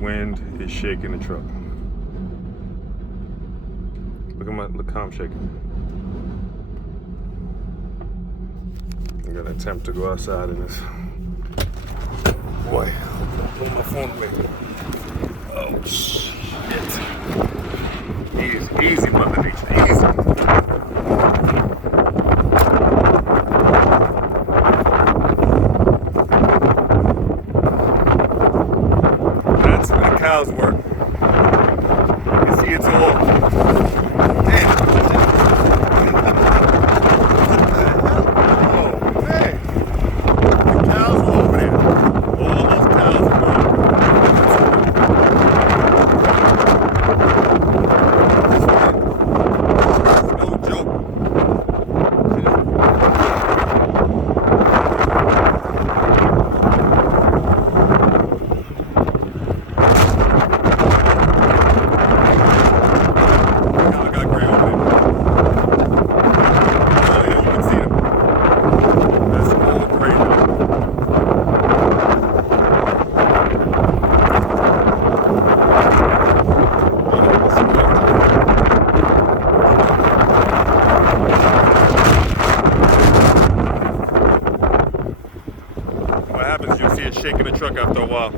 Wind is shaking the truck. Look how I'm shaking. I'm gonna attempt to go outside in this. Boy, put my phone away. Oh shit. Easy, Mother Nature, easy. That's where the cows work. You can see it's all. Damn. Oh man. The cows are over there. All those cows are gone. It's no joke. What happens, you'll see it shaking the truck after a while.